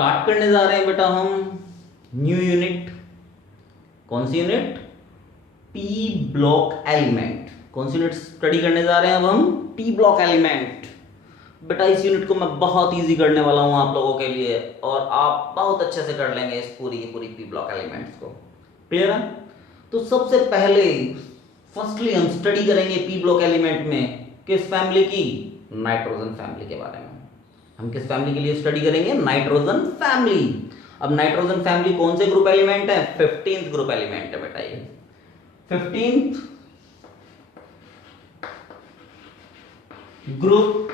Start करने जा रहे हैं बेटा हम न्यू यूनिट। कौन सी यूनिट? P block element. कौन सी यूनिट स्टडी करने जा रहे हैं अब हम? P block element. बेटा इस यूनिट को मैं बहुत इजी करने वाला हूं आप लोगों के लिए और आप बहुत अच्छे से कर लेंगे इस पूरी पी ब्लॉक एलिमेंट्स को। क्लियर है? तो सबसे पहले फर्स्टली हम स्टडी करेंगे पी ब्लॉक एलिमेंट में किस फैमिली की? नाइट्रोजन फैमिली के बारे में। हम किस फैमिली के लिए स्टडी करेंगे? Nitrogen family. अब नाइट्रोजन फैमिली कौन से ग्रुप एलिमेंट है? 15th ग्रुप एलिमेंट है बेटा ये। 15th group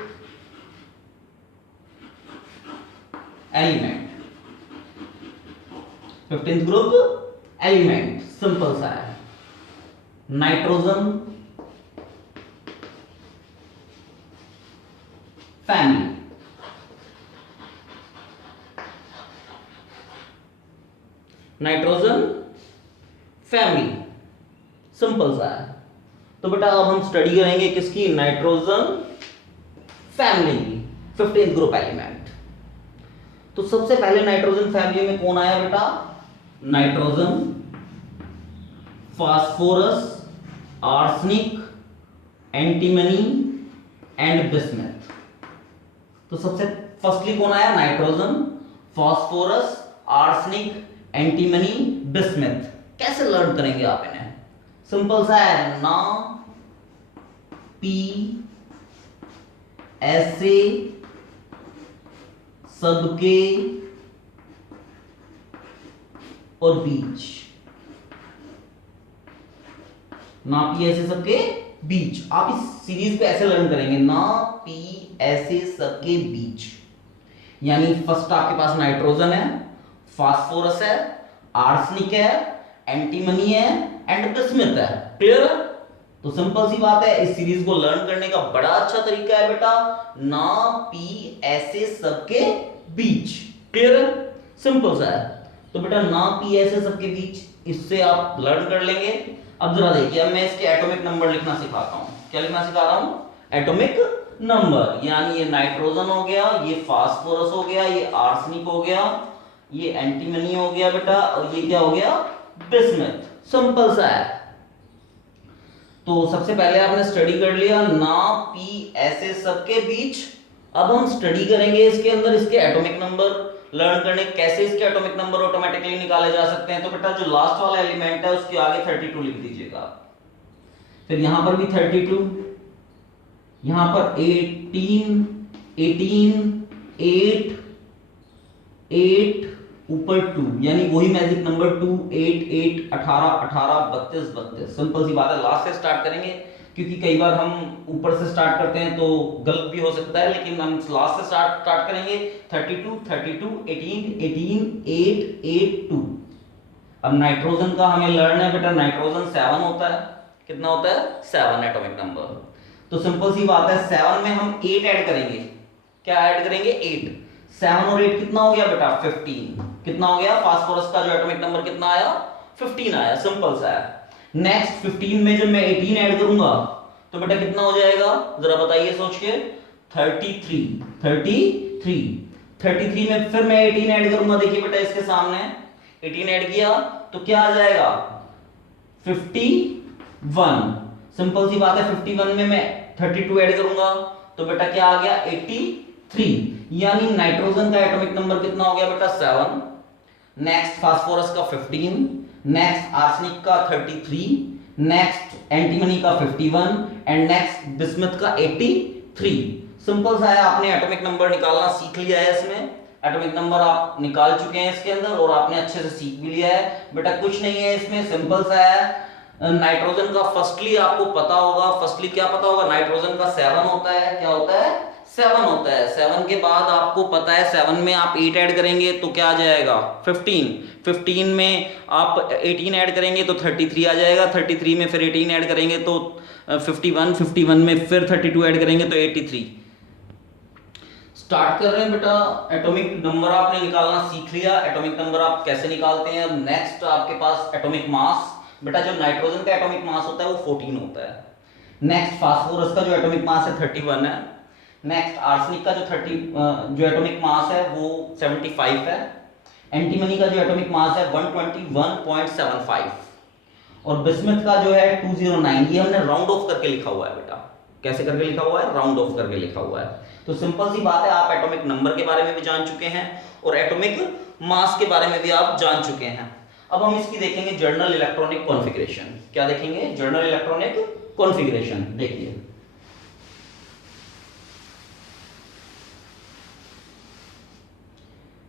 element. 15th group element simple सा है, nitrogen family. Nitrogen family simple सा है। तो बेटा अब हम स्टडी करेंगे किसकी? नाइट्रोजन फैमिली की 15th ग्रुप एलिमेंट। तो सबसे पहले नाइट्रोजन फैमिली में कौन आया बेटा? Nitrogen, phosphorus, arsenic, antimony and bismuth. तो सबसे फर्स्टली कौन आया? Nitrogen, phosphorus, arsenic, antimony, bismuth. कैसे लर्न करेंगे आप इन्हें? सिंपल सा है ना, पी ऐसे सबके और बीच। ना पी ऐसे सबके बीच। आप इस सीरीज को ऐसे लर्न करेंगे, ना पी ऐसे सबके बीच। यानी फर्स्ट आपके पास नाइट्रोजन है, फास्फोरस है, आर्सेनिक है, एंटीमनी है एंड बिस्मथ है। क्लियर है? तो सिंपल सी बात है, इस सीरीज को लर्न करने का बड़ा अच्छा तरीका है बेटा, ना पी ऐसे सबके बीच। क्लियर है? सिंपल सा है। तो बेटा ना पी ऐसे सबके बीच, इससे आप लर्न कर लेंगे। अब जरा देखिए, अब मैं इसके एटॉमिक नंबर लिखना सिखाता हूं। क्या लिखना सिखा रहा हूं? Atomic number. यानी ये नाइट्रोजन हो गया, ये फास्फोरस हो गया, ये आर्सेनिक हो गया, ये एंटीमनी हो गया बेटा, और ये क्या हो गया? बिस्मथ। सिंपल सा है। तो सबसे पहले आपने स्टडी कर लिया ना पी ऐसे सबके बीच। अब हम स्टडी करेंगे इसके अंदर इसके एटॉमिक नंबर लर्न करने, कैसे इसके एटॉमिक नंबर ऑटोमेटिकली निकाले जा सकते हैं। तो बेटा जो लास्ट वाला एलिमेंट है उसके आगे 32 लिख दीजिएगा, फिर यहां पर भी 32, यहां पर 18, 8, 8 ऊपर 2, यानी वही मैजिक नंबर 2, 8, 8, 18, 18, 32, 32। सिंपल सी बात है, लास्ट से स्टार्ट करेंगे क्योंकि कई बार हम ऊपर से स्टार्ट करते हैं तो गलत भी हो सकता है, लेकिन हम लास्ट से स्टार्ट करेंगे। 32, 32, 18, 18, 8, 8, 2। अब नाइट्रोजन का हमें लर्न है बेटा, नाइट्रोजन 7 होता है। कितना होता है? 7 एटॉमिक नंबर। तो सिंपल सी बात है, 7 में हम 8 ऐड करेंगे। क्या ऐड करेंगे? 8। 7 और 8 कितना हो गया बेटा? 15। कितना हो गया? फास्फोरस का जो एटॉमिक नंबर कितना आया? 15 आया। सिंपल सा है। नेक्स्ट 15 में जब मैं 18 ऐड करूंगा तो बेटा कितना हो जाएगा? जरा बताइए सोच के। 33। 33 में फिर मैं 18 ऐड करूंगा। देखिए बेटा इसके सामने 18 ऐड किया तो क्या आ जाएगा? 51। सिंपल सी बात है, 51 में मैं 32 ऐड करूंगा तो बेटा क्या आ गया? 83। यानी नाइट्रोजन का एटॉमिक नंबर कितना हो गया बेटा? 7। नेक्स्ट फास्फोरस का 15, नेक्स्ट आर्सेनिक का 33, नेक्स्ट एंटीमनी का 51 एंड नेक्स्ट बिस्मथ का 83। सिंपल सा है, आपने एटॉमिक नंबर निकालना सीख लिया है। इसमें एटॉमिक नंबर आप निकाल चुके हैं इसके अंदर और आपने अच्छे से सीख भी लिया है बेटा। कुछ नहीं है इसमें, सिंपल सा है। नाइट्रोजन का फर्स्टली आपको पता होगा, फर्स्टली क्या पता होगा? नाइट्रोजन का 7 होता है। क्या होता है? 7 होता है। 7 के बाद आपको पता है 7 में आप 8 ऐड करेंगे तो क्या आ जाएगा? 15। 15 में आप 18 ऐड करेंगे तो 33 आ जाएगा। 33 में फिर 18 ऐड करेंगे तो 51। 51 में फिर 32 ऐड करेंगे तो 83। स्टार्ट कर रहे हैं बेटा। एटॉमिक नंबर आपने निकालना सीख लिया। एटॉमिक नंबर आप कैसे निकालते हैं? अब नेक्स्ट आपके पास एटॉमिक मास। बेटा जो नाइट्रोजन का एटॉमिक मास होता है वो 14 होता है। नेक्स्ट फास्फोरस का जो एटॉमिक मास है 31 है। नेक्स्ट आर्सेनिक का जो 30 जो एटॉमिक मास है वो 75 है। एंटीमनी का जो एटॉमिक मास है 121.75 और बिस्मथ का जो है 209। ये हमने राउंड ऑफ करके लिखा हुआ है बेटा। कैसे करके लिखा हुआ है? राउंड ऑफ करके लिखा हुआ है। तो सिंपल सी बात है, आप एटॉमिक नंबर के बारे में भी जान चुके हैं और एटॉमिक मास के बारे में भी आप जान चुके हैं। अब हम इसकी देखेंगे जर्नल इलेक्ट्रॉनिक कॉन्फ़िगरेशन। क्या देखेंगे? Journal electronic configuration. देखिए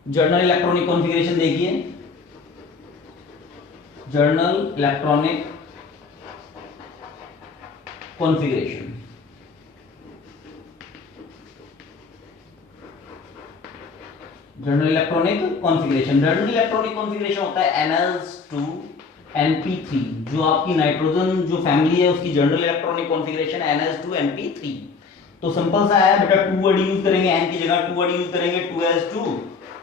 जर्नल इलेक्ट्रॉनिक कॉन्फ़िगरेशन देखिए, journal electronic configuration. Journal electronic configuration, journal electronic configuration होता है NH2 NP3। जो आपकी नाइट्रोजन जो फैमिली है उसकी journal electronic configuration NH2 NP3। तो सिंपल सा है बेटा, 2 वर्ड यूज करेंगे, n की जगह 2 वर्ड यूज करेंगे, 2s2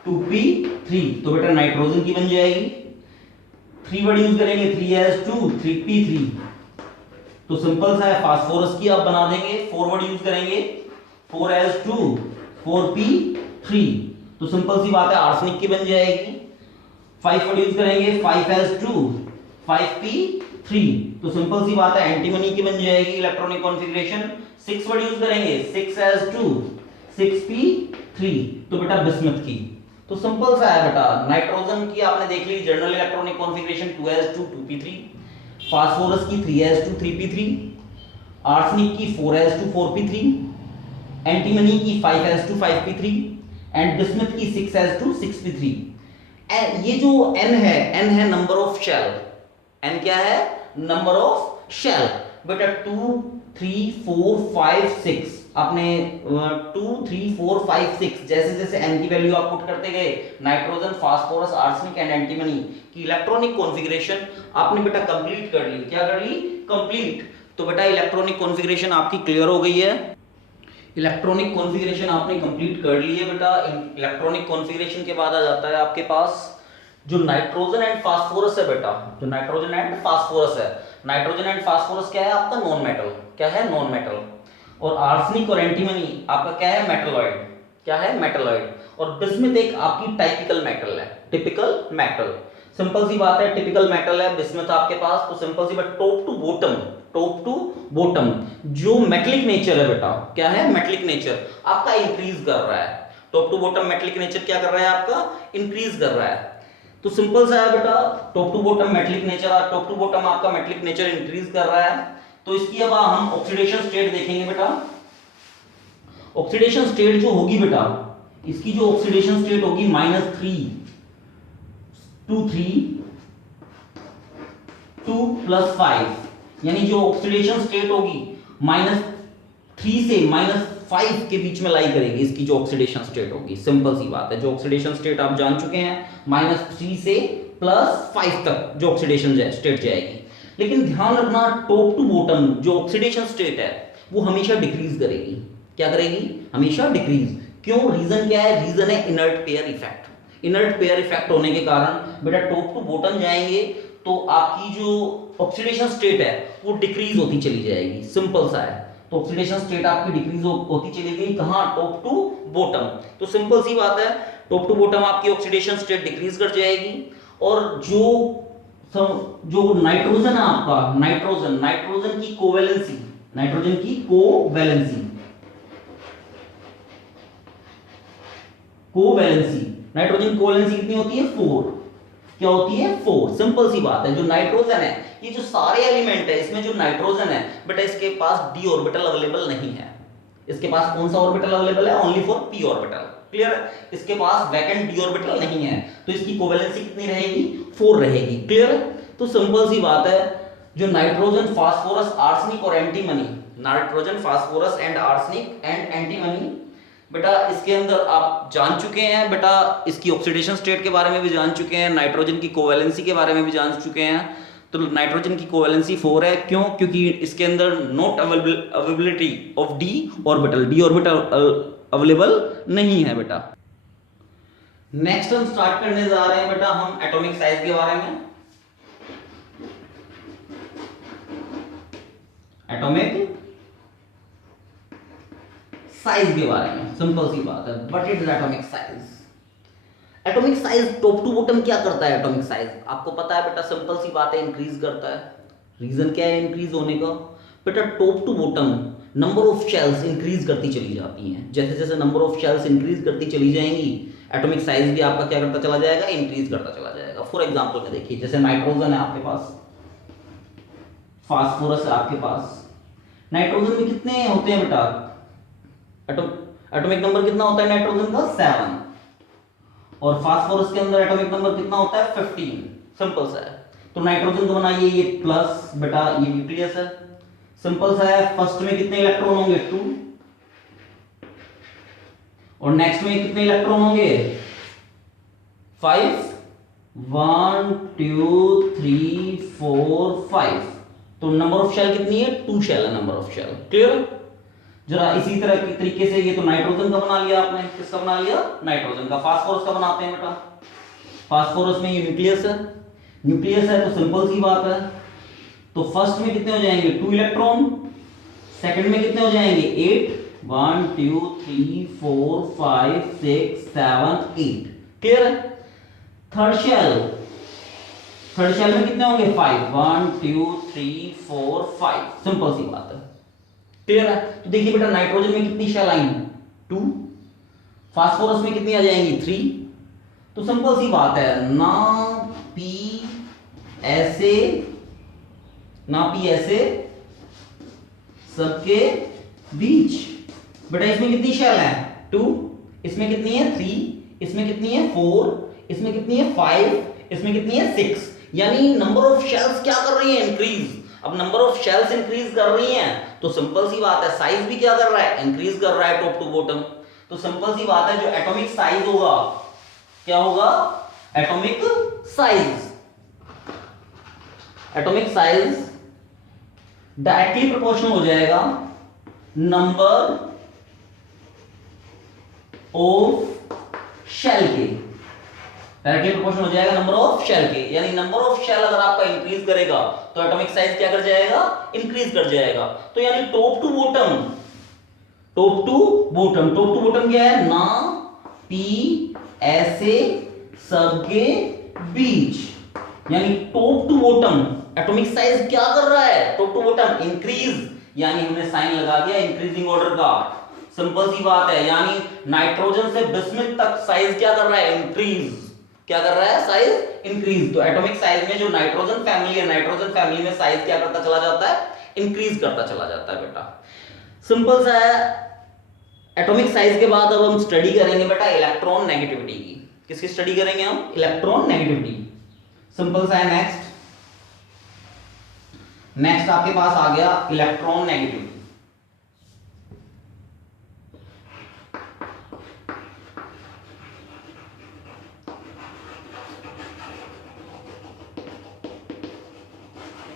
2p3, तो बेटा नाइट्रोजन की बन जाएगी। 3 वर्ड यूज करेंगे, 3s2 3p3, तो सिंपल सा है फास्फोरस की आप बना देंगे। 4 वर्ड यूज करेंगे, 4s2 4p3, तो सिंपल सी बात है आर्सेनिक की बन जाएगी। 5 वर्ड यूज करेंगे, 5s2 5p3, तो सिंपल सी बात है एंटीमनी की बन जाएगी इलेक्ट्रॉनिक कॉन्फ़िगरेशन। 6 वर्ड यूज करेंगे, 6s2 6p3, तो बेटा बिस्मथ की। तो सिंपल सा है बेटा, नाइट्रोजन की आपने देख ली general electronic configuration 2s2 2p3, phosphorus की 3s2 3p3, आर्सेनिक की 4s2 4p3, एंटीमनी की 5s2 5p3 एंड बिस्मथ की 6s2 6p3। ये जो n है नंबर ऑफ शेल। n क्या है? Number of shell. बेटा 2 3 4 5 6, आपने 2 3 4 5 6 जैसे जैसे n की वैल्यू आप पुट करते गए, nitrogen phosphorus arsenic and antimony की इलेक्ट्रॉनिक कॉन्फ़िगरेशन आपने बेटा कंप्लीट कर ली। क्या कर ली? कंप्लीट। तो बेटा इलेक्ट्रॉनिक कॉन्फ़िगरेशन आपकी क्लियर हो गई है। इलेक्ट्रॉनिक कॉन्फ़िगरेशन आपने कंप्लीट कर ली है बेटा। इलेक्ट्रॉनिक कॉन्फ़िगरेशन के बाद आ जाता है आपके पास जो नाइट्रोजन एंड फास्फोरस है बेटा। जो नाइट्रोजन एंड फास्फोरस है, नाइट्रोजन एंड फास्फोरस क्या है आपका? Non metal. क्या है? Non metal. और आर्सेनिक और एंटीमनी आपका क्या है? मेटलॉइड। क्या है? मेटलॉइड। और बिस्मथ एक आपकी टाइपिकल मेटल है, टिपिकल मेटल। सिंपल सी बात है, टिपिकल मेटल है बिस्मथ आपके पास, तो सिंपल सी बात, टॉप टू बॉटम जो मेटलिक नेचर है बेटा। क्या है? मेटलिक नेचर आपका इंक्रीज कर रहा है। Top to bottom metallic nature क्या कर रहा है आपका? इंक्रीज कर रहा है। तो सिंपल सा है बेटा, top to bottom metallic nature, और टॉप टू बॉटम आपका मेटलिक नेचर इंक्रीज कर रहा है। तो इसकी अब हम ऑक्सीडेशन स्टेट देखेंगे बेटा। ऑक्सीडेशन स्टेट जो होगी बेटा, इसकी जो ऑक्सीडेशन स्टेट होगी -3 2 3 2 + 5, यानी जो ऑक्सीडेशन स्टेट होगी -3 से -5 के बीच में लाई करेगी। इसकी जो ऑक्सीडेशन स्टेट होगी, सिंपल सी बात है, जो ऑक्सीडेशन स्टेट आप जान चुके हैं, -3 से +5 तक जो ऑक्सीडेशन स्टेट जाएगी। लेकिन ध्यान रखना, टॉप टू बॉटम जो ऑक्सीडेशन स्टेट है वो हमेशा डिक्रीज करेगी। क्या करेगी? हमेशा डिक्रीज। क्यों? रीजन क्या है? रीजन है inert pair effect. Inert pair effect होने के कारण बेटा टॉप टू बॉटम जाएंगे तो आपकी जो ऑक्सीडेशन स्टेट है वो डिक्रीज होती चली जाएगी। सिंपल सा है। तो ऑक्सीडेशन स्टेट आपकी डिक्रीज होती चली गई कहां? Top to bottom. तो सिंपल सी बात है, टॉप टू बॉटम आपकी ऑक्सीडेशन स्टेट डिक्रीज कर जाएगी। और जो नाइट्रोजन है आपका, नाइट्रोजन की कोवैलेंसी, नाइट्रोजन कोवैलेंसी कितनी होती है? 4। क्या होती है? 4। सिंपल सी बात है, जो नाइट्रोजन है, ये जो सारे एलिमेंट है इसमें जो नाइट्रोजन है बेटा, इसके पास d ऑर्बिटल अवेलेबल नहीं है। इसके पास कौन सा ऑर्बिटल अवेलेबल है? Only for p orbital. Clear है? इसके पास वैकेंट d ऑर्बिटल नहीं है, तो इसकी कोवैलेंसी कितनी रहेगी? 4 रहेगी। क्लियर है? तो सिंपल सी बात है, जो नाइट्रोजन फास्फोरस आर्सेनिक और antimony, nitrogen phosphorus and arsenic and antimony बेटा, इसके अंदर आप जान चुके हैं बेटा, इसकी ऑक्सीडेशन स्टेट के बारे में भी जान चुके हैं, नाइट्रोजन की कोवैलेंसी के बारे में भी जान चुके हैं। तो नाइट्रोजन की कोवैलेंसी 4 है। क्यों? क्योंकि इसके अंदर not availability of d orbital available नहीं है बेटा। नेक्स्ट हम स्टार्ट करने जा रहे हैं बेटा हम एटॉमिक साइज के बारे में। एटॉमिक साइज के बारे में, सिंपल सी बात है, what is atomic size. Atomic size top to bottom क्या करता है? एटॉमिक साइज आपको पता है बेटा, सिंपल सी बात है, इंक्रीज करता है। रीजन क्या है इंक्रीज होने का? बेटा top to bottom number of shells increase करती चली जाती हैं। जैसे जैसे नंबर ऑफ शेल्स इंक्रीज करती चली जाएंगी, एटॉमिक साइज भी आपका क्या करता चला जाएगा? इंक्रीज करता चला जाएगा। फॉर एग्जांपल में देखिए, जैसे नाइट्रोजन है आपके पास, फास्फोरस है आपके पास। नाइट्रोजन में कितने होते हैं बेटा? एटॉमिक नंबर कितना होता है नाइट्रोजन का? 7। और फास्फोरस के अंदर एटॉमिक नंबर कितना होता है? 15। सिंपल सा है। तो नाइट्रोजन को बनाइए, ये प्लस बेटा, ये न्यूक्लियस है। सिंपल सा है। फर्स्ट में कितने इलेक्ट्रॉन होंगे? 2। और नेक्स्ट में कितने इलेक्ट्रॉन होंगे? 5। 1 2 3 4 5। तो नंबर ऑफ शेल कितनी है? 2 शेल है नंबर ऑफ शेल। क्लियर? जरा इसी तरह की तरीके से, ये तो नाइट्रोजन का बना लिया आपने। किसका बना लिया? नाइट्रोजन का। फास्फोरस का बनाते हैं बेटा। फास्फोरस में ये न्यूक्लियस है। न्यूक्लियस है तो सिंपल सी बात है, तो फर्स्ट में कितने हो जाएंगे? 2 इलेक्ट्रॉन। सेकंड में कितने हो जाएंगे? 8। 1 2 3 4 5 6 7 8। क्लियर है? थर्ड शेल में कितने होंगे? 5। 1 2 3 4 5। सिंपल सी बात है। क्लियर है? तो देखिए बेटा, नाइट्रोजन में कितनी शेल आई? 2। फास्फोरस में कितनी आ जाएंगी? 3। तो सिंपल सी बात है, ना पी ऐसे सबके बीच। बेटा इसमें कितनी शेल है? 2। इसमें कितनी है? 3। इसमें कितनी है? 4। इसमें कितनी है? 5। इसमें कितनी है? 6। यानी नंबर ऑफ शेल्स क्या कर रही है? इंक्रीज। अब नंबर ऑफ शेल्स इंक्रीज कर रही हैं, तो सिंपल सी बात है, साइज भी क्या कर रहा है? इंक्रीज कर रहा है टॉप टू बॉटम। तो सिंपल सी बात है, जो एटॉमिक साइज होगा, क्या होगा? Atomic size. Atomic size directly proportional हो जाएगा नंबर ऑफ शेल के। डायरेक्टली प्रोपोर्शनल हो जाएगा नंबर ऑफ शेल के। यानी नंबर ऑफ शेल अगर आपका इंक्रीज करेगा तो एटॉमिक साइज क्या कर जाएगा? इंक्रीज कर जाएगा। तो यानी top to bottom, top to bottom, top to bottom क्या है? ना पी ऐसे सबके बीच। यानी top to bottom atomic size क्या कर रहा है? Top to bottom increase. यानी हमने साइन लगा दिया इंक्रीजिंग ऑर्डर का। सिंपल सी बात है, यानी नाइट्रोजन से बिस्मिथ तक साइज क्या कर रहा है? इंक्रीज। क्या कर रहा है? Size increase. तो एटॉमिक साइज में जो नाइट्रोजन फैमिली है, नाइट्रोजन फैमिली में साइज क्या करता चला जाता है? इंक्रीज करता चला जाता है बेटा। सिंपल सा है। एटॉमिक साइज के बाद अब हम स्टडी करेंगे बेटा इलेक्ट्रॉन नेगेटिविटी की। किसकी स्टडी करेंगे हम? Electron negativity. सिंपल सा है। नेक्स्ट आपके पास आ गया electronegativity.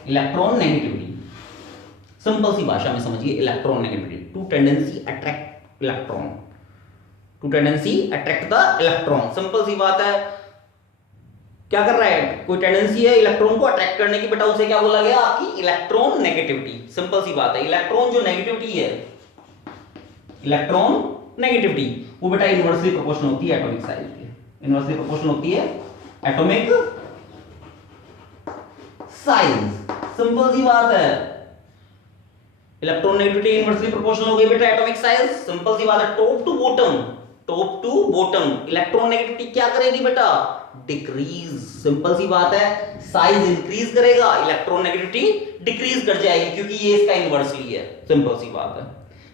Electronegativity simple सी भाषा में समझिए। Electronegativity, to tendency attract electron, to tendency attract the electron. Simple सी बात है, क्या कर रहा है? कोई टेंडेंसी है इलेक्ट्रॉन को अट्रैक्ट करने की, बेटा उसे क्या बोला गया? आपकी इलेक्ट्रॉन नेगेटिविटी। सिंपल सी बात है, इलेक्ट्रॉन जो नेगेटिविटी है, इलेक्ट्रॉन नेगेटिविटी, वो बेटा इनवर्सली प्रोपोर्शनल होती है एटॉमिक साइज के। इनवर्सली प्रोपोर्शनल होती है एटॉमिक साइज। सिंपल सी बात है, इलेक्ट्रॉन नेगेटिविटी इनवर्सली प्रोपोर्शनल हो गई बेटा एटॉमिक साइज। सिंपल सी बात है, top to bottom, top to bottom electron negativity क्या करेगी बेटा? डिक्रीज। सिंपल सी बात है, साइज इंक्रीज करेगा, इलेक्ट्रॉन नेगेटिविटी डिक्रीज कर जाएगी, क्योंकि ये इसका इनवर्सली है। सिंपल सी बात है,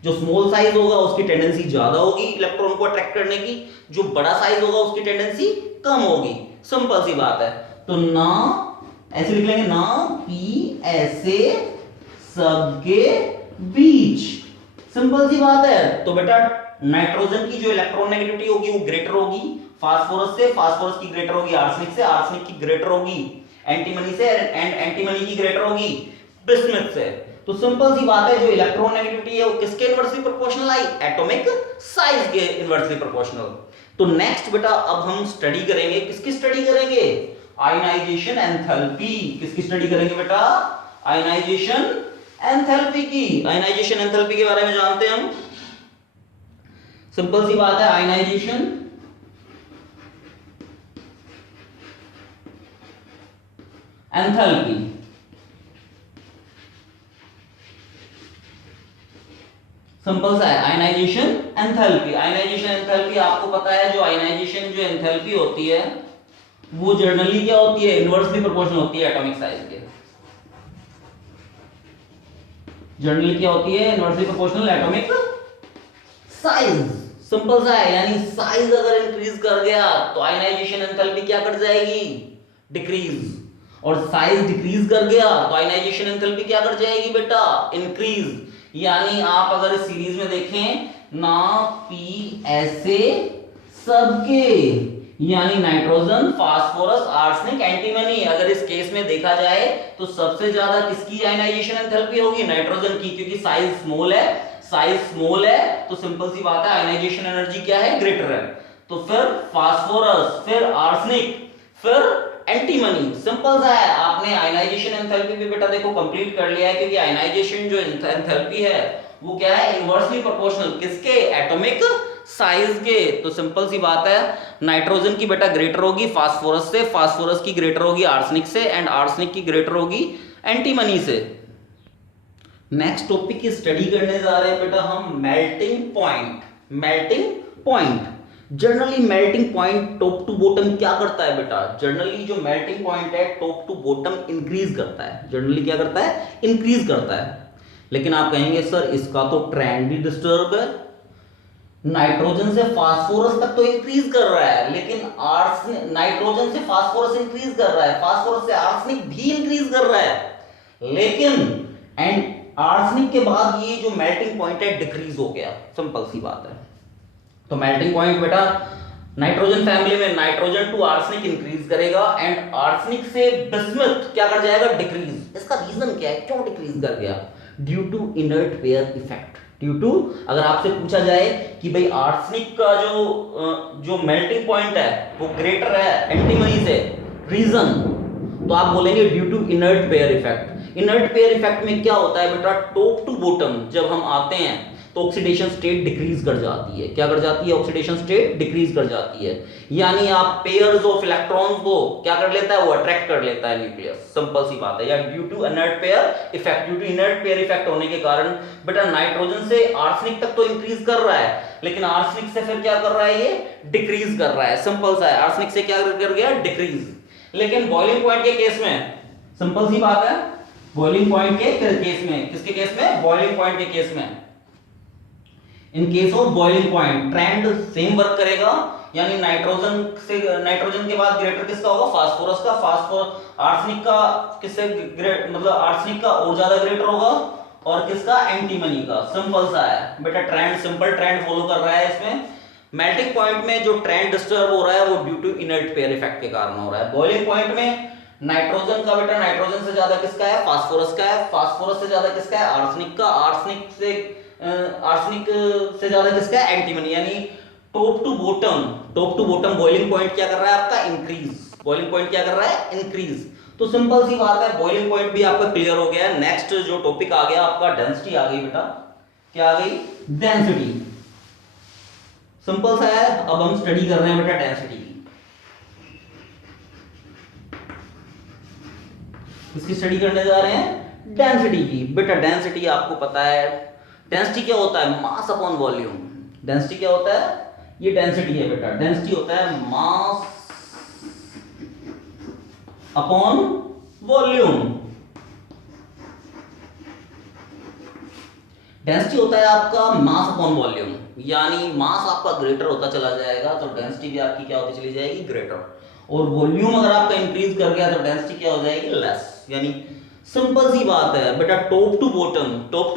जो स्मॉल साइज होगा उसकी टेंडेंसी ज्यादा होगी इलेक्ट्रॉन को अट्रैक्ट करने की, जो बड़ा साइज होगा उसकी टेंडेंसी कम होगी। सिंपल सी बात है। तो ना ऐसे लिख लेंगे, ना पी ऐसे सबके बीच। सिंपल सी बात है। तो बेटा नाइट्रोजन की जो इलेक्ट्रॉन नेगेटिविटी होगी वो ग्रेटर होगी फास्फोरस से, फास्फोरस की ग्रेटर होगी आर्सेनिक से, आर्सेनिक की ग्रेटर होगी एंटीमनी से, एंड एंटीमनी की ग्रेटर होगी बिस्मथ से। तो सिंपल सी बात है, जो इलेक्ट्रॉन नेगेटिविटी है वो किसके इनवर्सली प्रोपोर्शनल आई? एटॉमिक साइज के इनवर्सली प्रोपोर्शनल। तो नेक्स्ट बेटा अब हम स्टडी करेंगे, किसकी स्टडी करेंगे? Ionization enthalpy. किसकी स्टडी करेंगे बेटा? आयनाइजेशन एंथैल्पी की। आयनाइजेशन एंथैल्पी के बारे में जानते हैं हम। सिंपल सी बात है, आयनाइजेशन एंथैल्पी, सिंपल सा है, आयनाइजेशन एंथैल्पी। आयनाइजेशन एंथैल्पी आपको पता है, जो आयनाइजेशन जो एंथैल्पी होती है वो जनरली क्या होती है, इनवर्सली प्रोपोर्शनल होती है एटॉमिक साइज के। जनरली क्या होती है, inversely proportional atomic size. Simple सा है, यानी साइज अगर इंक्रीज कर गया तो आयनाइजेशन एंथैल्पी क्या कर जाएगी, डिक्रीज, और साइज डिक्रीज कर गया तो आयनाइजेशन एंथैल्पी क्या कर जाएगी बेटा, इंक्रीज। यानी आप अगर इस सीरीज में देखें ना, पी ऐसे सबके, यानी नाइट्रोजन, फास्फोरस, आर्सेनिक, एंटीमनी, अगर इस केस में देखा जाए तो सबसे ज्यादा किसकी आयनाइजेशन एंथैल्पी होगी, नाइट्रोजन की, क्योंकि साइज स्मॉल है। साइज स्मॉल है तो सिंपल सी बात है, आयनाइजेशन एनर्जी क्या है, ग्रेटर है। तो फिर फास्फोरस, फिर आर्सेनिक, फिर एंटीमनी। सिंपल सा है, आपने आयनाइजेशन एंथैल्पी भी बेटा देखो कंप्लीट कर लिया है, क्योंकि आयनाइजेशन जो एंथैल्पी है वो क्या है, इनवर्सली प्रोपोर्शनल किसके, एटॉमिक साइज के। तो सिंपल सी बात है, नाइट्रोजन की बेटा ग्रेटर होगी फास्फोरस से, फास्फोरस की ग्रेटर होगी आर्सेनिक से, एंड आर्सेनिक की ग्रेटर होगी एंटीमनी से। नेक्स्ट टॉपिक की स्टडी करने जा रहे हैं बेटा हम, melting point. Melting point, generally melting point top to bottom क्या करता है बेटा, जनरली जो मेल्टिंग पॉइंट है टॉप टू बॉटम इंक्रीज करता है। जनरली क्या करता है, इंक्रीज करता है। लेकिन आप कहेंगे सर इसका तो ट्रेंड भी डिस्टर्ब है, नाइट्रोजन से फास्फोरस तक तो इंक्रीज कर रहा है, लेकिन नाइट्रोजन से फास्फोरस इंक्रीज कर रहा है, फास्फोरस से आर्सेनिक भी इंक्रीज कर रहा है, लेकिन एंड आर्सेनिक के बाद ये जो मेल्टिंग पॉइंट है डिक्रीज हो गया। सिंपल सी बात है। तो मेल्टिंग पॉइंट बेटा नाइट्रोजन फैमिली में नाइट्रोजन टू आर्सेनिक इंक्रीज करेगा, एंड आर्सेनिक से बिस्मथ क्या कर जाएगा, डिक्रीज। इसका रीजन क्या है, क्यों डिक्रीज कर गया, due to inert pair effect. Due to, अगर आपसे पूछा जाए कि भाई आर्सेनिक का जो मेल्टिंग पॉइंट है वो ग्रेटर है एंटीमनी से, रीजन, तो आप बोलेंगे due to inert pair effect. Inert pair effect में क्या होता है बेटा, टॉप टू बॉटम जब हम आते हैं तो ऑक्सीडेशन स्टेट डिक्रीज कर जाती है। क्या कर जाती है, ऑक्सीडेशन स्टेट डिक्रीज कर जाती है। यानी आप पेयर्स ऑफ इलेक्ट्रॉन्स को क्या कर लेता है, वो अट्रैक्ट कर लेता है न्यूक्लियस। सिंपल सी बात है, या due to inert pair effect. Due to inert pair effect होने के कारण बेटा नाइट्रोजन से आर्सेनिक तक तो इंक्रीज कर रहा है, लेकिन आर्सेनिक से फिर क्या कर रहा है, ये डिक्रीज कर रहा है। सिंपल सा है, आर्सेनिक से क्या कर गया, डिक्रीज। लेकिन बॉइलिंग पॉइंट के केस में सिंपल सी बात है, बॉइलिंग पॉइंट के केस में, किसके केस में, बॉइलिंग पॉइंट के केस में, in case of boiling point trend same work करेगा। यानी नाइट्रोजन के बाद ग्रेटर किसका होगा, फास्फोरस का। आर्सेनिक का किससे मतलब आर्सेनिक का और ज्यादा ग्रेटर होगा, और किसका, एंटीमनी का। सिंपल सा है बेटा, ट्रेंड सिंपल ट्रेंड फॉलो कर रहा है। इसमें मेल्टिंग पॉइंट में जो ट्रेंड डिस्टर्ब हो रहा है वो due to inert pair effect के कारण हो रहा है। बॉइलिंग पॉइंट में नाइट्रोजन का बेटा, नाइट्रोजन से ज्यादा किसका है, फास्फोरस का है। फास्फोरस से ज्यादा किसका है, आर्सेनिक का। आर्सेनिक से ज्यादा किसका है, एंटीमनी। यानी top to bottom boiling point क्या कर रहा है आपका, इंक्रीज। बॉइलिंग पॉइंट क्या कर रहा है, इंक्रीज। तो सिंपल सी बात है, बॉइलिंग पॉइंट भी आपका क्लियर हो गया है। नेक्स्ट जो टॉपिक आ गया आपका, डेंसिटी आ गई बेटा। क्या आ गई, डेंसिटी। सिंपल सा है, अब हम स्टडी कर रहे हैं बेटा डेंसिटी की। किसकी स्टडी करने जा रहे हैं, डेंसिटी की। बेटा डेंसिटी आपको पता है, डेंसिटी क्या होता है, मास अपॉन वॉल्यूम। डेंसिटी क्या होता है, ये डेंसिटी है बेटा। डेंसिटी होता है मास अपॉन वॉल्यूम। डेंसिटी होता है आपका मास अपॉन वॉल्यूम, यानी मास आपका ग्रेटर होता चला जाएगा तो डेंसिटी भी आपकी क्या होती चली जाएगी, ग्रेटर। और वॉल्यूम अगर आपका इंक्रीज कर गया तो डेंसिटी क्या हो जाएगी, लेस। यानी सिंपल सी बात है बेटा, टॉप टू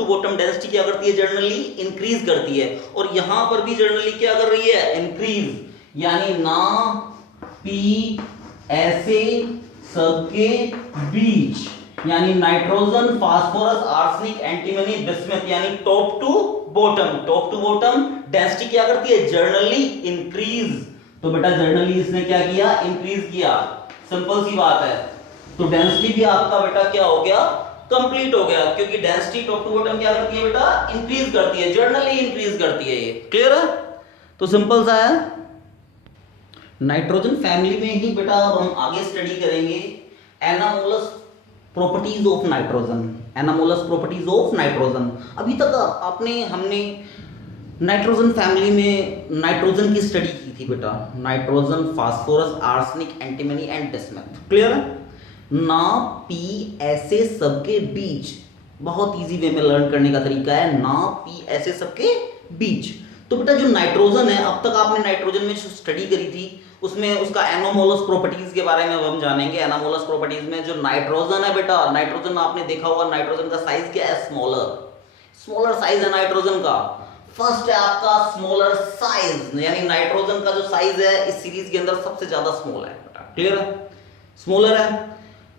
बॉटम डेंसिटी क्या करती है, जनरली इंक्रीज करती है। और यहां पर भी जनरली क्या कर रही है, इंक्रीज। यानी ना पी ऐसे सबके बीच, यानी nitrogen, phosphorus, arsenic, antimony, bismuth, यानी टॉप टू बॉटम डेंसिटी क्या करती है, जनरली इंक्रीज। तो बेटा जनरली इसने क्या किया, इंक्रीज किया। सिंपल सी बात है। तो डेंसिटी भी आपका बेटा क्या हो गया, कंप्लीट हो गया, क्योंकि डेंसिटी टॉप टू बॉटम क्या करती है बेटा, इंक्रीज करती है, जनरली इंक्रीज करती है। ये क्लियर है। तो सिंपल सा है। नाइट्रोजन फैमिली में ही बेटा अब हम आगे स्टडी करेंगे anomalous properties of nitrogen. Anomalous properties of nitrogen. अभी तक हमने नाइट्रोजन फैमिली में नाइट्रोजन की स्टडी की थी बेटा, nitrogen, phosphorus, arsenic, antimony and bismuth. Clear है ना? पी ऐसे सबके बीच, बहुत इजी वे में लर्न करने का तरीका है, ना पी ऐसे सबके बीच। तो बेटा जो नाइट्रोजन है, अब तक आपने नाइट्रोजन में जो स्टडी करी थी उसमें उसका एनामोलस प्रॉपर्टीज के बारे में अब हम जानेंगे। एनामोलस प्रॉपर्टीज में जो नाइट्रोजन है बेटा, नाइट्रोजन आपने देखा होगा, नाइट्रोजन का साइज क्या है? स्मॉलर साइज है नाइट्रोजन का। फर्स्ट है आपका स्मॉलर साइज, यानी नाइट्रोजन का जो साइज है इस सीरीज के अंदर सबसे ज्यादा स्मॉल है बेटा। क्लियर है? स्मॉलर है।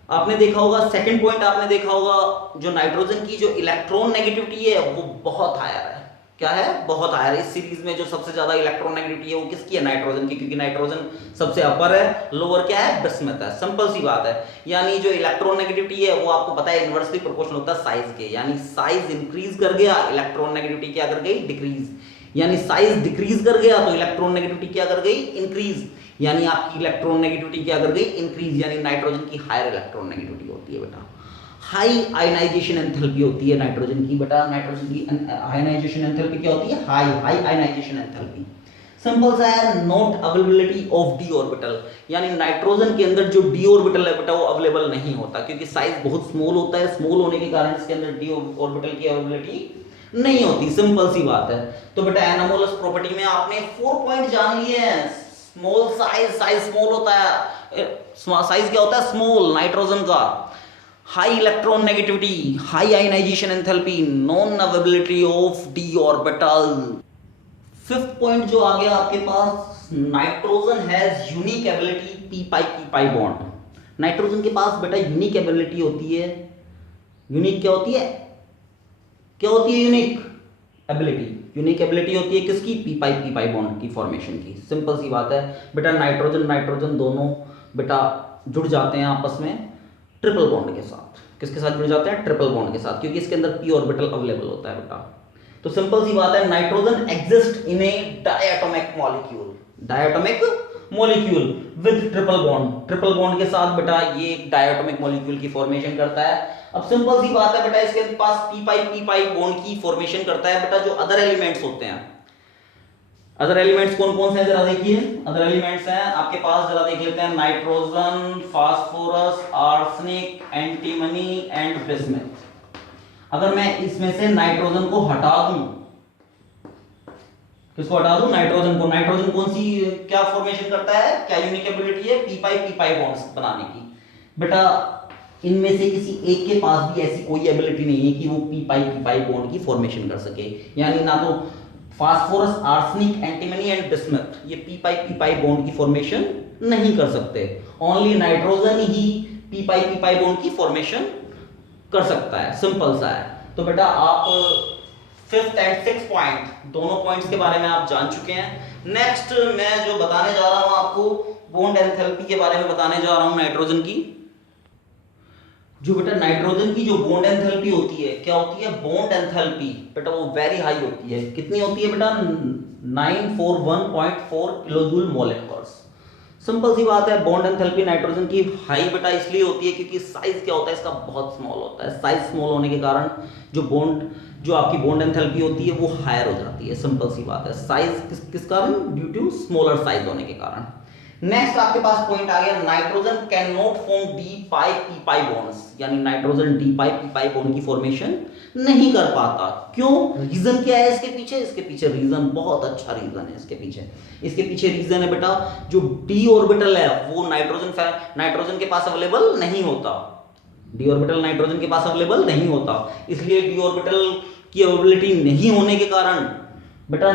आपने देखा होगा, सेकंड पॉइंट आपने देखा होगा, जो नाइट्रोजन की जो इलेक्ट्रॉन नेगेटिविटी है वो बहुत हायर है। क्या है? बहुत हायर है। इस सीरीज में जो सबसे ज्यादा इलेक्ट्रॉन नेगेटिविटी है वो किसकी है? नाइट्रोजन की, क्योंकि नाइट्रोजन सबसे अपर है, लोअर क्या है? बिस्मथ है। सिंपल सी बात है। यानी जो इलेक्ट्रॉन नेगेटिविटी है वो आपको पता है इनवर्सली प्रोपोर्शनल होता है साइज के, यानी साइज इंक्रीज कर गया, इलेक्ट्रॉन नेगेटिविटी क्या कर गई? डिक्रीज। यानी साइज डिक्रीज कर गया तो इलेक्ट्रॉन नेगेटिविटी क्या कर गई? इंक्रीज। यानी आपकी इलेक्ट्रॉन नेगेटिविटी क्या कर गई? इंक्रीज। यानी नाइट्रोजन की हायर इलेक्ट्रॉन नेगेटिविटी होती है बेटा। हाई आयनाइजेशन एंथैल्पी होती है नाइट्रोजन की बेटा। नाइट्रोजन की आयनाइजेशन एंथैल्पी क्या होती है? High ionization enthalpy. सिंपल सा है। Not availability of d orbital, यानी नाइट्रोजन के अंदर जो डी ऑर्बिटल है बेटा वो अवेलेबल नहीं होता, क्योंकि साइज बहुत स्मॉल होता है। स्मॉल होने के कारण इसके अंदर डी ऑर्बिटल की अवेलेबिलिटी नहीं होती। सिंपल सी बात है। तो बेटा एनामोलस प्रॉपर्टी में आपने 4 पॉइंट जान लिए हैं। स्मॉल साइज स्मॉल होता है। साइज क्या होता है? स्मॉल नाइट्रोजन का। High electronegativity, high ionization enthalpy, non availability of d orbital. Fifth point जो आ गया आपके पास, nitrogen has unique ability p pi bond. Nitrogen के पास बेटा यूनिक एबिलिटी होती है। यूनिक क्या होती है? क्या होती है यूनिक एबिलिटी? यूनिक एबिलिटी होती है किसकी? पी पाई बॉन्ड की फॉर्मेशन की। सिंपल सी बात है बेटा। नाइट्रोजन दोनों बेटा जुड़ जाते हैं आपस में ट्रिपल बॉन्ड के साथ। किसके साथ जुड़ जाते हैं? ट्रिपल बॉन्ड के साथ, क्योंकि इसके अंदर पी ऑर्बिटल अवेलेबल होता है बेटा। तो सिंपल सी बात है, nitrogen exist in A diatomic molecule with triple bond. Triple bond के साथ बेटा ये डायटोमिक मॉलिक्यूल की फॉर्मेशन करता है। अब सिंपल सी बात है बेटा, इसके पास पी पाई बॉन्ड की फॉर्मेशन करता है बेटा जो अदर एलिमेंट्स होते हैं। अदर एलिमेंट्स कौन कौन से हैं जरा देखिए। अदर एलिमेंट्स हैं आपके पास, जरा देख लेते हैं। Nitrogen, phosphorus, arsenic, antimony and bismuth. अगर मैं इसमें से नाइट्रोजन को हटा दूं, किसको हटा दूं? नाइट्रोजन को। नाइट्रोजन कौन सी क्या फॉर्मेशन करता है? क्या यूनिक एबिलिटी है? पी पाई बॉन्ड्स बनाने की। बेटा इनमें से किसी एक के पास भी ऐसी कोई एबिलिटी नहीं है कि वो पी पाई बॉन्ड की फॉर्मेशन कर सके। यानी ना तो phosphorus, arsenic, antimony and bismuth ये पी पाई बॉन्ड की फॉर्मेशन नहीं कर सकते। ओनली नाइट्रोजन ही पी पाई बॉन्ड की फॉर्मेशन कर सकता है। सिंपल सा है। तो बेटा आप फिफ्थ एंड सिक्स्थ पॉइंट दोनों पॉइंट्स के बारे में आप जान चुके हैं। नेक्स्ट मैं जो बताने जा रहा हूं आपको, बॉन्ड एंथैल्पी के बारे में बताने जा रहा हूं नाइट्रोजन की। जो बेटा नाइट्रोजन की जो बॉन्ड एंथैल्पी होती है, क्या होती है? बॉन्ड एंथैल्पी बेटा वो वेरी हाई होती है। कितनी होती है बेटा? 941.4 किलोजूल मोलेकुलर्स। सिंपल सी बात है, बॉन्ड एंथैल्पी नाइट्रोजन की हाई बेटा इसलिए होती है क्योंकि साइज क्या होता है इसका? बहुत स्मॉल होता है। साइज स्मॉल होने के कारण जो आपकी बॉन्ड एंथैल्पी होती है वो हायर हो जाती है। सिंपल सी बात है। साइज किस कारण? ड्यू टू स्मॉलर साइज होने के कारण। नेक्स्ट आपके पास पॉइंट आ गया, nitrogen can not form D pi bonds, यानी नाइट्रोजन डी पाई बॉन्ड की फॉर्मेशन नहीं कर पाता। क्यों? रीजन क्या है इसके पीछे? इसके पीछे रीजन, बहुत अच्छा रीजन है इसके पीछे। इसके पीछे रीजन है बेटा, जो डी ऑर्बिटल है वो नाइट्रोजन के पास अवेलेबल नहीं होता। डी ऑर्बिटल नाइट्रोजन के पास अवेलेबल नहीं होता, इसलिए डी ऑर्बिटल की अवेलेबिलिटी नहीं होने के कारण बेटा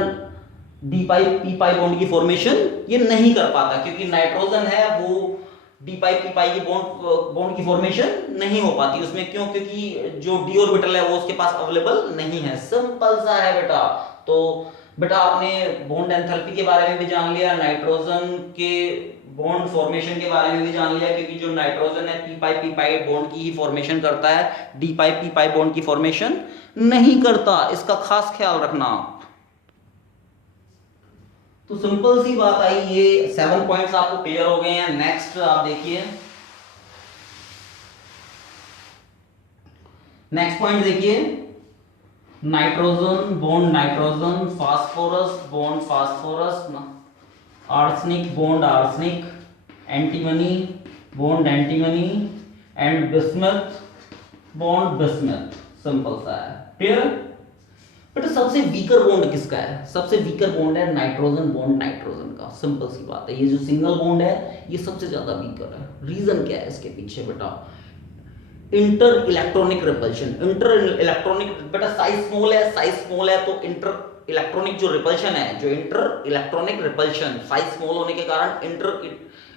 डी पी पाई बॉन्ड की फॉर्मेशन ये नहीं कर पाता, क्योंकि नाइट्रोजन है वो डी पी पाई की बॉन्ड की फॉर्मेशन नहीं हो पाती उसमें। क्यों? क्योंकि जो डी ऑर्बिटल है वो उसके पास अवेलेबल नहीं है। सिंपल सा है बेटा। तो बेटा आपने बॉन्ड एंथैल्पी के बारे में भी जान लिया, नाइट्रोजन के बॉन्ड फॉर्मेशन के बारे में भी जान लिया, क्योंकि जो नाइट्रोजन है पी पाई बॉन्ड की ही फॉर्मेशन करता है, डी पी पाई बॉन्ड की फॉर्मेशन नहीं करता। इसका खास ख्याल रखना। तो सिंपल सी बात आई, ये 7 पॉइंट्स आपको क्लियर हो गए हैं। नेक्स्ट आप देखिए, नेक्स्ट पॉइंट देखिए, nitrogen bond nitrogen, phosphorus bond phosphorus, arsenic bond arsenic, antimony bond antimony and bismuth bond bismuth. Simple सा है, क्लियर। बट सबसे वीकर बॉन्ड किसका है? सबसे वीकर बॉन्ड है नाइट्रोजन बॉन्ड नाइट्रोजन का। सिंपल सी बात है, ये जो सिंगल बॉन्ड है ये सबसे ज्यादा वीकर है। रीजन क्या है इसके पीछे बेटा? Inter electronic repulsion. Inter electronic बेटा साइज स्मॉल है, साइज स्मॉल है तो इंटर इलेक्ट्रॉनिक जो रिपल्शन है, जो inter electronic repulsion, size small होने के कारण इंटर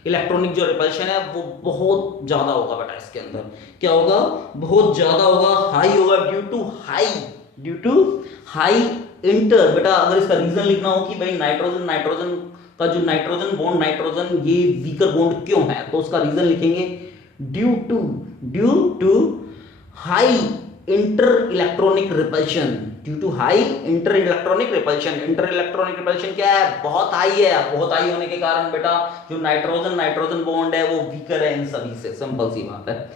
इलेक्ट्रॉनिक जो रिपल्शन है वो बहुत ज्यादा होगा बेटा। इसके अंदर क्या होगा? बहुत ज्यादा होगा, हाई होगा, ड्यू टू हाई इंटर। बेटा अगर इसका रीजन लिखना हो कि भाई नाइट्रोजन नाइट्रोजन का जो नाइट्रोजन बॉन्ड नाइट्रोजन ये वीकर बॉन्ड क्यों है, तो उसका रीजन लिखेंगे due to high inter electronic repulsion. Due to high inter electronic repulsion. Inter electronic repulsion क्या है? बहुत हाई है। बहुत हाई होने के कारण बेटा जो नाइट्रोजन बॉन्ड है वो वीकर है इन सभी से। सिंपल सी बात है।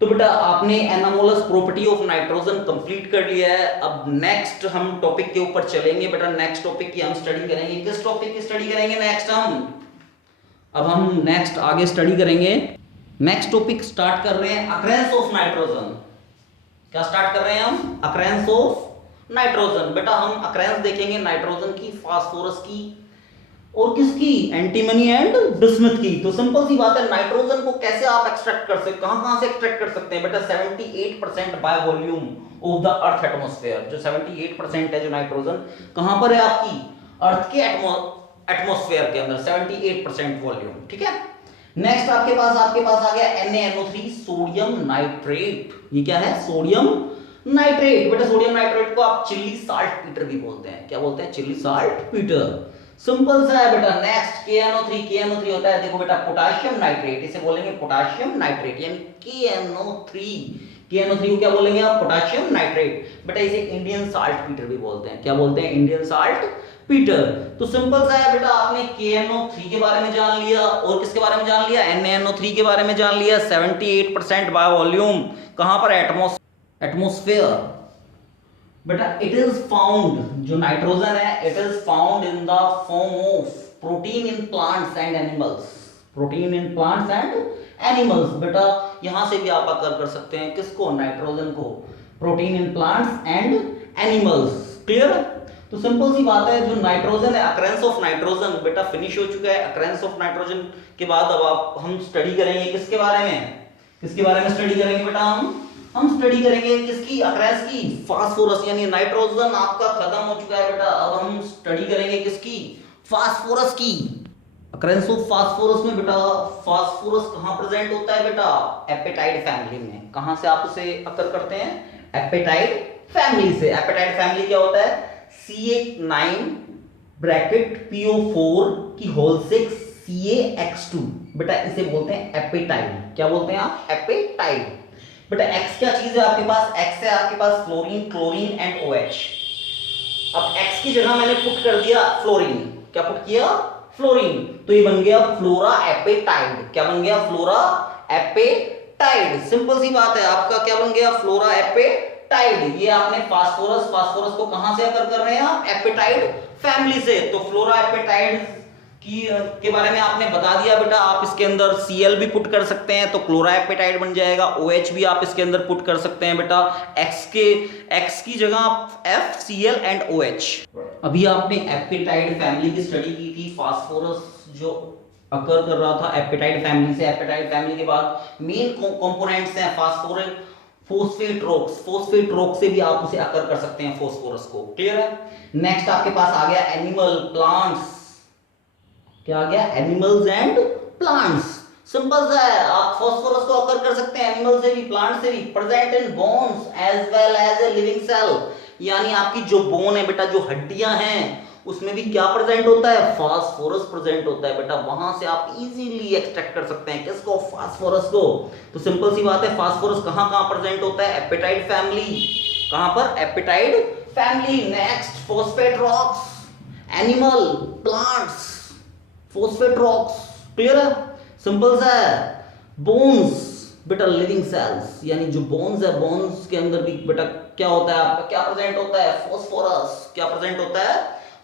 तो बेटा आपने anomalous property of nitrogen complete कर लिया है। अब नेक्स्ट हम टॉपिक के ऊपर चलेंगे बेटा। नेक्स्ट टॉपिक की हम स्टडी करेंगे। किस टॉपिक की स्टडी करेंगे नेक्स्ट हम नेक्स्ट आगे स्टडी करेंगे। नेक्स्ट टॉपिक स्टार्ट कर रहे हैं अकरेंस ऑफ नाइट्रोजन। क्या स्टार्ट कर रहे हैं हम? Occurrence of nitrogen. बेटा हम अकरेंस देखेंगे नाइट्रोजन की, फास्फोरस की और किसकी? एंटीमनी एंड बिस्मथ की। तो सिंपल सी बात है, नाइट्रोजन को कैसे आप एक्सट्रैक्ट कर सकते हैं? कहां से एक्सट्रैक्ट कर सकते हैं बेटा? 78% by volume of the earth atmosphere. जो 78% है जो नाइट्रोजन कहां पर है? आपकी अर्थ के एटमॉस्फेयर के अंदर 78% वॉल्यूम। ठीक है। नेक्स्ट आपके पास आ गया NaNO3 सोडियम नाइट्रेट। ये क्या है? Sodium nitrate. बेटा सोडियम नाइट्रेट को आप चिल्ली साल्ट पीटर भी बोलते हैं। क्या बोलते हैं? Chilli salt Peter. सिंपल सा है बेटा। नेक्स्ट KNO3 होता है, देखो बेटा पोटेशियम नाइट्रेट। इसे बोलेंगे पोटेशियम नाइट्रेट यानी KNO3 को क्या बोलेंगे आप? Potassium nitrate. बेटा इसे इंडियन साल्ट पीटर भी बोलते हैं। क्या बोलते हैं? Indian salt Peter. तो सिंपल सा है बेटा, आपने KNO3 के बारे में जान लिया और किसके बारे में जान लिया? NaNO3 के बारे में जान लिया। 78% बाय वॉल्यूम कहां पर? एटमॉस्फेयर। बेटा इट इज फाउंड, जो नाइट्रोजन है it is found in the form of protein in plants and animals. Protein in plants and animals. बेटा यहां से भी आप आकर कर सकते हैं किसको? नाइट्रोजन को। Protein in plants and animals. Clear? तो सिंपल सी बात है, जो नाइट्रोजन है, अकरेंस ऑफ नाइट्रोजन बेटा फिनिश हो चुका है। अकरेंस ऑफ नाइट्रोजन के बाद अब हम स्टडी करेंगे किसके बारे में? किसके बारे में स्टडी करेंगे बेटा? हम स्टडी करेंगे किसकी? अकरेंस की। फास्फोरस यानी नाइट्रोजन आपका खत्म हो चुका है बेटा। अब हम स्टडी करेंगे किसकी? फास्फोरस की। अकरेंस ऑफ फास्फोरस में बेटा फास्फोरस कहां प्रेजेंट होता है बेटा? एपेटाइड फैमिली में। कहां से आप उसे अकर करते हैं? एपेटाइड फैमिली से। एपेटाइड फैमिली क्या होता है? CH9 ब्रैकेट PO4 की होल 6 CaX2। बेटा इसे बोलते हैं एपेटाइड। क्या बोलते हैं आप? एपेटाइड। बेटा X क्या चीज है आपके पास? X है आपके पास फ्लोरीन, क्लोरीन एंड OH। अब X की जगह मैंने पुट कर दिया फ्लोरीन। क्या पुट किया? फ्लोरीन। तो ये बन गया फ्लोरा एपेटाइड। क्या बन गया? फ्लोरा एपेटाइड। सिंपल सी बात है, आपका क्या बन गया? फ्लोरा एपेटाइड। ये आपने फास्फोरस को कहां से अकर कर रहे हैं आप? एपेटाइड फैमिली से। तो फ्लोरा एपेटाइड के बारे में आपने बता दिया बेटा। आप इसके अंदर Cl भी पुट कर सकते हैं तो क्लोरा एपेटाइड बन जाएगा। OH भी आप इसके अंदर पुट कर सकते हैं बेटा। X की जगह FCl एंड OH। अभी आपने एपेटाइड फैमिली की स्टडी की थी। फास्फोरस जो अकर कर रहा था एपेटाइड फैमिली से। एपेटाइड फैमिली के बाद मेन कंपोनेंट्स हैं फोस्फेट रॉक्स से भी आप उसे अकर कर सकते हैं फास्फोरस को। क्लियर है? नेक्स्ट आपके पास आ गया एनिमल प्लांट्स। क्या आ गया? Animals and plants. सिंपल सा है, आप फास्फोरस को अकर कर सकते हैं एनिमल से भी, प्लांट से भी। Present in bones as well as a living cell. यानी आपकी जो बोन है बेटा, जो हड्डियां हैं, उसमें भी क्या प्रेजेंट होता है? फास्फोरस प्रेजेंट होता है बेटा। वहां से आप इजीली एक्सट्रैक्ट कर सकते हैं किसको? फास्फोरस को। तो सिंपल सी बात है, फास्फोरस कहां कहां प्रेजेंट होता है? Apatite family. कहां पर? Apatite family. Next phosphate rocks, animal plants, phosphate rocks, clear है, सिंपल सा है। बोन्स बेटा लिविंग सेल्स, यानी जो बोन्स है, बोन्स के अंदर भी बेटा क्या होता है आपका, क्या प्रेजेंट होता है, फास्फोरस। क्या प्रेजेंट होता है,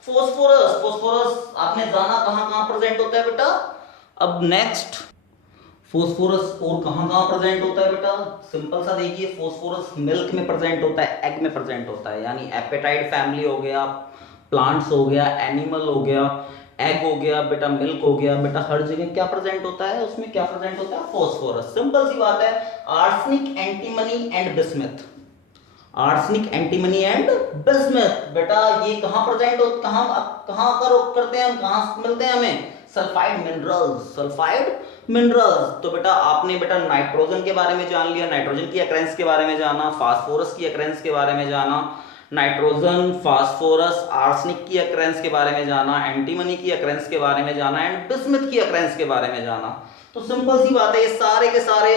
फास्फोरस। फास्फोरस आपने जाना कहां कहां प्रेजेंट होता है बेटा। अब नेक्स्ट, फास्फोरस और कहां कहां प्रेजेंट होता है बेटा, सिंपल सा देखिए, फास्फोरस मिल्क में प्रेजेंट होता है, एग में प्रेजेंट होता है, यानी एपेटाइट फैमिली हो गया, प्लांट्स हो गया, एनिमल हो गया, एग हो गया बेटा, मिल्क हो गया बेटा, हर जगह क्या प्रेजेंट होता है, उसमें क्या प्रेजेंट होता है, फास्फोरस। सिंपल सी बात है। Arsenic, antimony and bismuth, arsenic, antimony and bismuth बेटा ये कहां प्रेजेंट हो, कहां कहां करते हैं हम, कहां मिलते हैं हमें, सल्फाइड मिनरल्स, सल्फाइड मिनरल्स। तो बेटा आपने बेटा नाइट्रोजन के बारे में जान लिया, नाइट्रोजन की अक्रेंस के बारे में जाना, फास्फोरस की अक्रेंस के बारे में जाना, नाइट्रोजन, फास्फोरस, आर्सेनिक की अक्रेंस के बारे में जाना, एंटीमनी की अक्रेंस के बारे में जाना एंड बिस्मथ की अक्रेंस के बारे में जाना। तो सिंपल सी बात है, ये सारे के सारे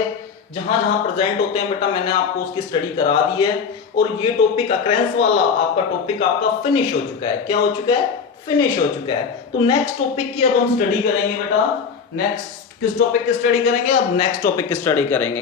जहां जहां प्रेजेंट होते हैं बेटा मैंने आपको उसकी स्टडी करा दी है। और ये टॉपिक अक्रेंस वाला आपका टॉपिक आपका फिनिश हो चुका है। क्या हो चुका है, फिनिश हो चुका है। तो नेक्स्ट टॉपिक की अब हम स्टडी करेंगे बेटा। नेक्स्ट किस टॉपिक की स्टडी करेंगे, अब नेक्स्ट टॉपिक की स्टडी करेंगे।